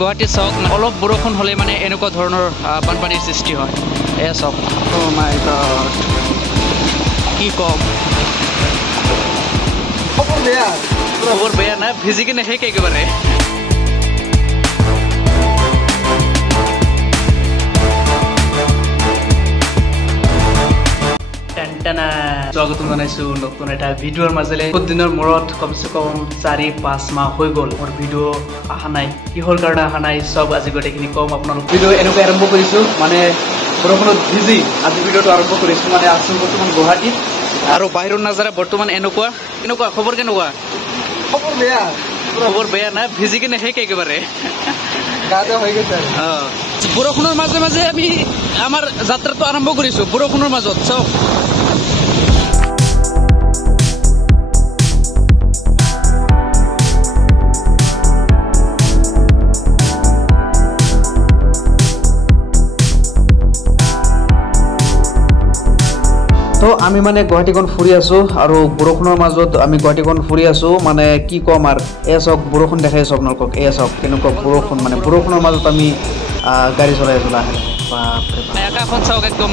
গুৱাহাটী চাওক অলপ বৰষুণ হ'লে মানে এনেকুৱা ধৰণৰ বানপানীৰ সৃষ্টি হয়। এয়া চাওক, অ' মাই গড, কি কম, খবৰ বেয়া না, ভিজি কিনে শেষ একেবাৰে। স্বাগতম জানাইছো নতুন এটা ভিডিঅ'ৰ মাজেৰে। বহুত দিনৰ মূৰত কমচে কম 4-5 মাহ হৈ গ'ল মোৰ ভিডিঅ' অহা নাই। কিহৰ কাৰণে অহা নাই চব আজি গোটেইখিনি কম আপোনালোক। ভিডিঅ' এনেকৈ আৰম্ভ কৰিছো, মানে বৰষুণত ভিজি আজি ভিডিঅ'টো আৰম্ভ কৰিছো। মানে আছো বৰ্তমান গুৱাহাটীত আৰু বাহিৰৰ নাজাৰা বৰ্তমান এনেকুৱা খবৰ কেনেকুৱা? খবৰ বেয়া না, ভিজি কিনে শেষ একেবাৰে। বৰষুণৰ মাজে মাজে আমি আমাৰ যাত্ৰাটো আৰম্ভ কৰিছো, বৰষুণৰ মাজত চাওক। তো আমি মানে গুৱাহাটীখন ফুৰি আছো আৰু বৰষুণৰ মাজত আমি গুৱাহাটীখন ফুৰি আছো। মানে কি ক'ম আৰু, এয়া চাওক বৰষুণ দেখাই আছো আপোনালোকক। এয়া চাওক কেনেকুৱা বৰষুণ, মানে বৰষুণৰ মাজত আমি গাড়ী চলাই আছো লাহে লাহে। বাপৰে বাপ, আকাশখন চাওক একদম।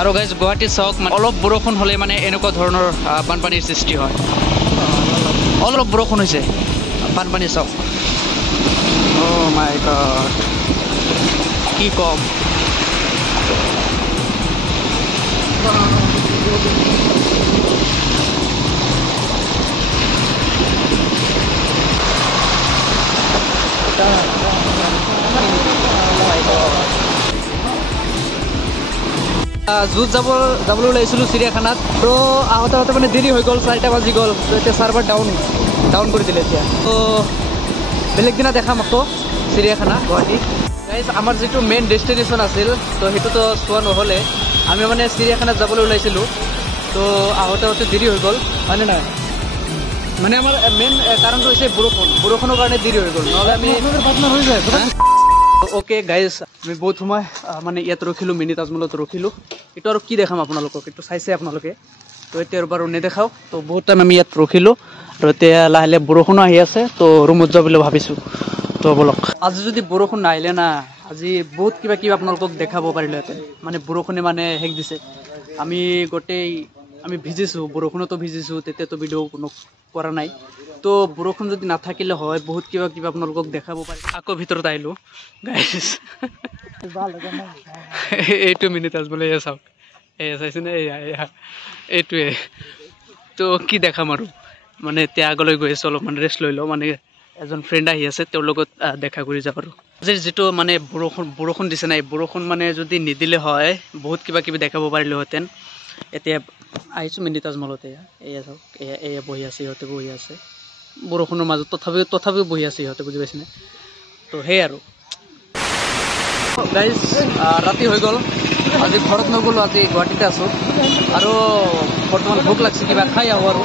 আৰু গাইজ গুৱাহাটী চাওক, মানে অলপ বৰষুণ হ'লে মানে এনেকুৱা ধৰণৰ বানপানীৰ সৃষ্টি হয়। অলপ বৰষুণ হৈছে, বানপানী চাওক। অ' মাই গড, কি কম। জুত যাবলৈ ওলাইছিলোঁ চিৰিয়াখানাত, তো আহোঁতে মানে দেৰি হৈ গ'ল, 4টা বাজি গ'ল। তো এতিয়া চাৰ্ভাৰ ডাউন কৰি দিলে এতিয়া। তো বেলেগ দিনা দেখাম আকৌ চিৰিয়াখানা গুৱাহাটী। গাইজ আমাৰ যিটো মেইন ডেষ্টিনেশ্যন আছিল, তো সেইটোতো চোৱা নহ'লে। আমি মানে চিৰিয়াখানাত যাবলৈ ওলাইছিলোঁ, তো আহোঁতে দেৰি হৈ গ'ল, হয়নে নহয়? মানে আমাৰ মেইন কাৰণটো হৈছে বৰষুণৰ কাৰণে দেৰি হৈ গ'ল, নহ'লে আমি হৈ যায়। অ'কে গাইজ, আমি বহুত সময় মানে ইয়াত ৰখিলোঁ, মিনি তাজমহলত ৰখিলোঁ। এইটো আৰু কি দেখাম আপোনালোকক, এইটো চাইছে আপোনালোকে, তো এতিয়া বাৰু নেদেখাওঁ। তো বহুত টাইম আমি ইয়াত ৰখিলোঁ আৰু এতিয়া লাহে লাহে বৰষুণো আহি আছে, তো ৰুমত যাওঁ বুলি ভাবিছোঁ। তো বলক, আজি যদি বৰষুণ নাহিলে না, আজি বহুত কিবা আপোনালোকক দেখাব পাৰিলোহেঁতেন। মানে বৰষুণে মানে শেষ দিছে। আমি ভিজিছোঁ, বৰষুণতো ভিজিছোঁ, তেতিয়াতো ভিডিঅ' কোনো কৰা নাই। তো বৰষুণ যদি নাথাকিলে হয়, বহুত কিবা আপোনালোকক দেখাব পাৰি। আকৌ ভিতৰত আহিলোঁ গাইজ। এইটো মিনি তাজমহল, এয়া চাওক, এয়া চাইছেনে, এয়া এইটোৱে। তো কি দেখাম আৰু, মানে এতিয়া আগলৈ গৈ আছোঁ, অলপমান ৰেষ্ট লৈ লওঁ। মানে এজন ফ্ৰেণ্ড আহি আছে, তেওঁৰ লগত দেখা কৰি যাব আৰু। আজিৰ যিটো মানে বৰষুণ দিছে নাই, বৰষুণ মানে যদি নিদিলে হয়, বহুত কিবা দেখাব পাৰিলোহেঁতেন। এতিয়া আহিছোঁ মিনি তাজমহলতে, এয়া চাওক, এয়া বহি আছে, সিহঁতে বহি আছে বৰষুণৰ মাজত, তথাপিও বহি আছে সিহঁতে, বুজি পাইছেনে? তো সেই আৰু গাইজ, ৰাতি হৈ গ'ল, আজি ঘৰত নগ'লোঁ, আজি গুৱাহাটীতে আছোঁ। আৰু বৰ্তমান ভোক লাগছে, কিবা খাই আহোঁ আৰু।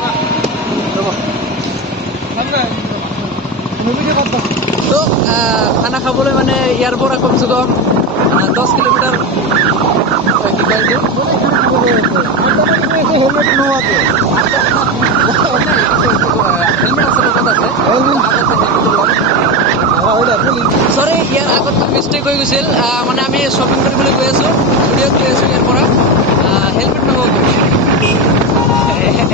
তো খানা খাবলৈ মানে ইয়াৰ পৰা কমচে কম 10 কিলোমিটাৰ চৰি, ইয়াৰ আগত মিষ্টেক হৈ গৈছিল। মানে আমি শ্বপিং কৰিবলৈ গৈ আছোঁ, ষ্টুডিঅ'ত গৈ আছোঁ। ইয়াৰ পৰা হেলমেট নহ'ব,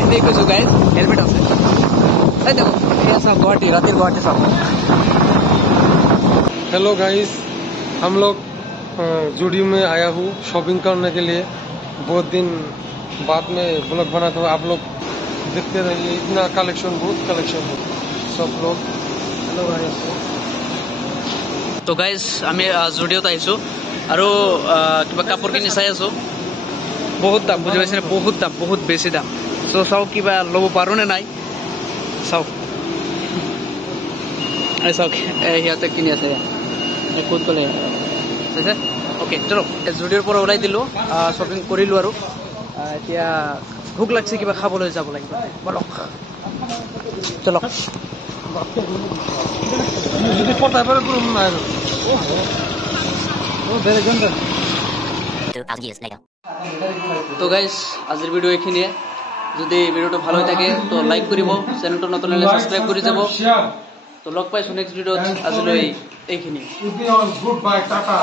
এনেই কৈছোঁ গাইজ, হেলমেট আছে। এই দেখো, এয়া চাওক गुवाहाटी, रातिर गुवाहाटी साहब। हेलो गाइस, हम लोग जूडियो में आया हूँ शॉपिंग करने के लिए। बहुत दिन बाद में ब्लॉग बना था, आप लोग देखते रहिए। इतना कलेक्शन, बहुत कलेक्शन है सब लोग। Hello guys. তো গাইজ, আমি জুডিঅ'ত আহিছোঁ আৰু কিবা কাপোৰ কিনি চাই আছোঁ। বহুত দাম, বুজি পাইছেনে? বহুত দাম, বহুত বেছি দাম। চ' চাওক কিবা ল'ব পাৰোঁ নে নাই, চাওক। চাওক, সিহঁতে কিনি আছে, ক'ত গ'লে চাইছে? অ'কে, চলো, জুডিঅ'ৰ পৰা ওলাই দিলোঁ, শ্বপিং কৰিলোঁ আৰু এতিয়া ভোক লাগছে, কিবা খাবলৈ যাব লাগিব। বলক চলক। যদি পড়তে পারে পুরো না। 2,000 years later. তো গাইজ আজিৰ ভিডিঅ' এইখিনিয়ে যদি ভিডিঅ'টো ভাল হৈ থাকে তো লাইক কৰিব চেনেলটো নতুন হ'লে সাবস্ক্ৰাইব কৰি যাব তো লগ পাইছো নেক্সট ভিডিঅ'ত আজিলৈ এইখিনি গুড বাই টাটা